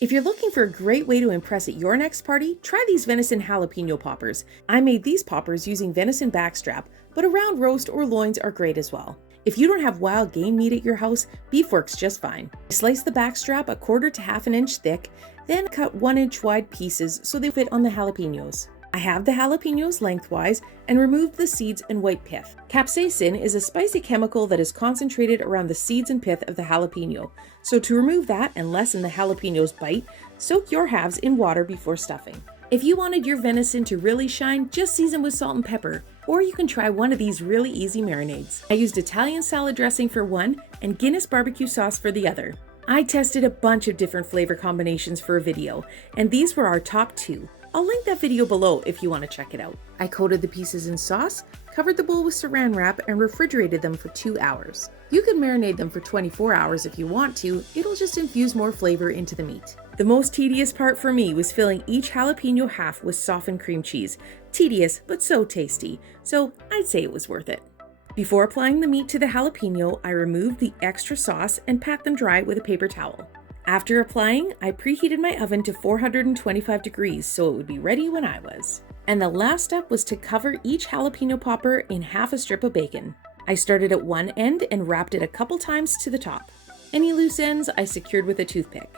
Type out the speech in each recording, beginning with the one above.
If you're looking for a great way to impress at your next party, try these venison jalapeno poppers. I made these poppers using venison backstrap, but a round roast or loins are great as well. If you don't have wild game meat at your house, beef works just fine. Slice the backstrap 1/4 to 1/2 inch thick, then cut 1-inch wide pieces so they fit on the jalapenos. I have the jalapenos lengthwise and removed the seeds and white pith. Capsaicin is a spicy chemical that is concentrated around the seeds and pith of the jalapeno, so to remove that and lessen the jalapeno's bite, soak your halves in water before stuffing. If you wanted your venison to really shine, just season with salt and pepper, or you can try one of these really easy marinades. I used Italian salad dressing for one and Guinness barbecue sauce for the other. I tested a bunch of different flavor combinations for a video, and these were our top 2. I'll link that video below if you want to check it out. I coated the pieces in sauce, covered the bowl with saran wrap, and refrigerated them for 2 hours. You can marinate them for 24 hours if you want to, it'll just infuse more flavor into the meat. The most tedious part for me was filling each jalapeno half with softened cream cheese. Tedious, but so tasty, so I'd say it was worth it. Before applying the meat to the jalapeno, I removed the extra sauce and pat them dry with a paper towel. After applying, I preheated my oven to 425 degrees so it would be ready when I was. And the last step was to cover each jalapeno popper in half a strip of bacon. I started at one end and wrapped it a couple times to the top. Any loose ends I secured with a toothpick.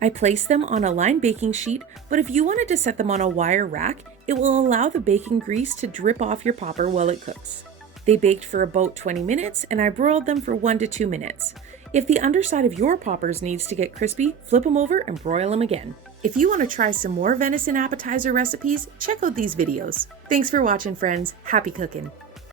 I placed them on a lined baking sheet, but if you wanted to set them on a wire rack, it will allow the bacon grease to drip off your popper while it cooks. They baked for about 20 minutes and I broiled them for 1 to 2 minutes. If the underside of your poppers needs to get crispy, flip them over and broil them again. If you want to try some more venison appetizer recipes, check out these videos. Thanks for watching, friends. Happy cooking!